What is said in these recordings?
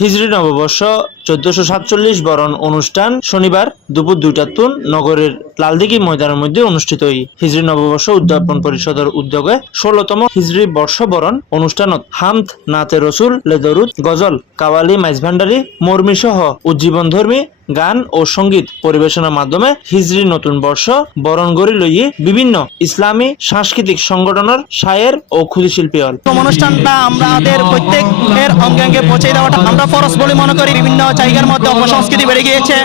হিজরি নববর্ষ চোদ্দশো সাতচল্লিশ বরণ অনুষ্ঠান শনিবার দুপুর দুইটা তুন নগরের লালদিঘি ময়দানের মধ্যে অনুষ্ঠিত হই হিজরি নববর্ষ উদযাপন পরিষদের উদ্যোগে ষোলতম হিজরি বর্ষ বরণ অনুষ্ঠানত হামদ, নাতে রসুল, লেদরুদ, গজল, কাওয়ালি, মাইজভান্ডারি মর্মী সহ উজ্জীবন ধর্মী গান ও সংগীত পরিবেশনার মাধ্যমে হিজরি নতুন বর্ষ বরণ গড়ি লইয়ে বিভিন্ন ইসলামী, সাংস্কৃতিক সংগঠনের শায়ের ও ক্ষুদি শিল্পী হল। অনুষ্ঠানটা আমাদের প্রত্যেকের অঙ্গে অঙ্গে পৌঁছে দেওয়াটা আমরা ফরস বলে মনে করি। বিভিন্ন জায়গার মধ্যে অপসংস্কৃতি বেড়ে গিয়েছে।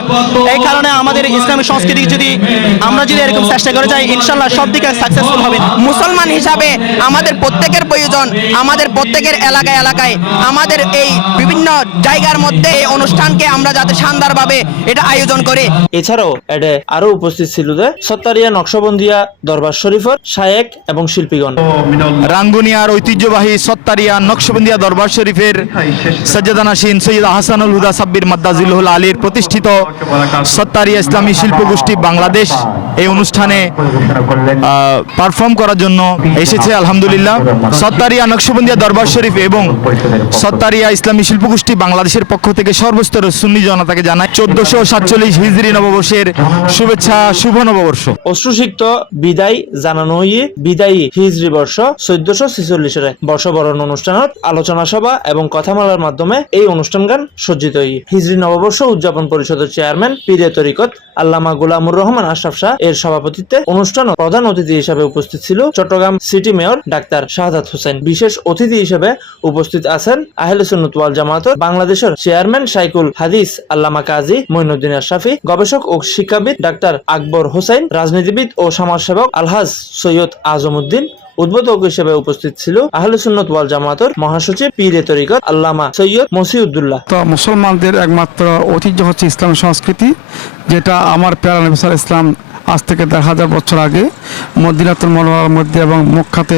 এই কারণে আমাদের ইসলামী সংস্কৃতি যদি আমরা যদি এরকম চেষ্টা করে যাই ইনশাল্লাহ সব দিকে সাকসেসফুল হবে। মুসলমান হিসাবে আমাদের প্রত্যেকের প্রয়োজন আমাদের প্রত্যেকের এলাকায় এলাকায় আমাদের এই বিভিন্ন জায়গার মধ্যে এই অনুষ্ঠানকে আমরা যাতে শানদারভাবে এটা আয়োজন করি। এছাড়াও এডে আরও উপস্থিত ছিল যে সত্তারিয়া নকশবন্দিয়া দরবার শরীফর শায়েক এবং শিল্পীগণ। রাঙ্গুনিয়ার ঐতিহ্যবাহী সত্তারিয়া নকশবন্দিয়া দরবার শরীফের সজ্জাদানাসীন সৈয়দ হাসানুল হুদা সাব্বির মাদ্দাজিল্লাহুল আলীর প্রতিষ্ঠিত সত্তারিয়া ইসলামী শিল্প গোষ্ঠী বাংলাদেশ এই অনুষ্ঠানে পারফর্ম করার জন্য এসেছে, আলহামদুলিল্লাহ। সত্তারিয়া নকশবন্দিয়া দরবার শরীফ এবং সত্তারিয়া ইসলামী শিল্পগোষ্ঠী বাংলাদেশের পক্ষ থেকে সর্বস্তরের সুন্নি জনতাকে জানায় চোদ্দশো সাতচল্লিশ হিজরি নববর্ষের শুভেচ্ছা, শুভ নববর্ষ। অশ্রুসিক্ত বিদায় জানানো হইয়ে বিদায়ী হিজরি বর্ষ, চোদ্দশো ছিচল্লিশের বর্ষবরণ অনুষ্ঠানত আলোচনা সভা এবং কথামালার মাধ্যমে এই অনুষ্ঠান গান সজ্জিত হই। হিজরি নববর্ষ উদযাপন পরিষদের চেয়ারম্যান পীরে তরিকত আল্লামা গুলামুর রহমান আশরাফ শাহ এর সভাপতিত্বে অনুষ্ঠান প্রধান অতিথি হিসেবে উপস্থিত ছিল চট্টগ্রাম সিটি মেয়র ডাক্তার শাহাদাত হোসেন। বিশেষ অতিথি হিসেবে উপস্থিত আছেন আহলে সুন্নত ওয়াল জামাত বাংলাদেশের চেয়ারম্যান শাইকুল হাদিস, আল্লামা কাজী মঈনুদ্দিন আশরাফি, গবেষক ও শিক্ষাবিদ ডাক্তার আকবর হোসেন, রাজনীতিবিদ ও সমাজসেবক আলহাজ সৈয়দ আজমউদ্দিন উদ্বোধক হিসেবে উপস্থিত ছিল আহলে সুন্নত ওয়াল জামাতর মহাসচিব পীরে তরিকত আল্লামা সৈয়দ মসিউদ্দুল্লাহ তো মুসলমানদের একমাত্র ঐতিহ্য হচ্ছে ইসলামী সংস্কৃতি। যেটা আমার প্যারা নবী ইসলাম আজ থেকে দেড় হাজার বছর আগে মদিনাতুল মনোয়ার মধ্যে এবং মক্কাতে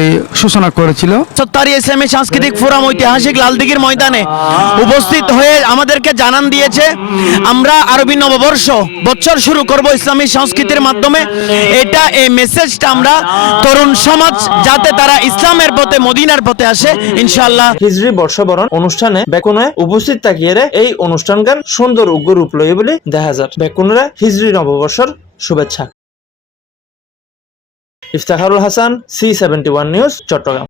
এই সূচনা করেছিল। সত্তারি ইসলামী সাংস্কৃতিক ফোরাম ঐতিহাসিক লালদিঘির ময়দানে উপস্থিত হয়ে আমাদেরকে জানান দিয়েছে আমরা আরবি নববর্ষ বছর শুরু করব ইসলামী সংস্কৃতির মাধ্যমে। এটা এই মেসেজটা আমরা তরুণ সমাজ যাতে তারা ইসলামের পথে মদিনার পথে আসে ইনশাআল্লাহ। হিজরি বর্ষবরণ অনুষ্ঠানে বেকুনে উপস্থিত থাকিয়ে এই অনুষ্ঠান গান সুন্দর উগ্র রূপ লই বলে দেখা যায় বেকুনরা হিজরি নববর্ষর শুভেচ্ছা। Iftekharul Hasan C seventy one news Chittagong.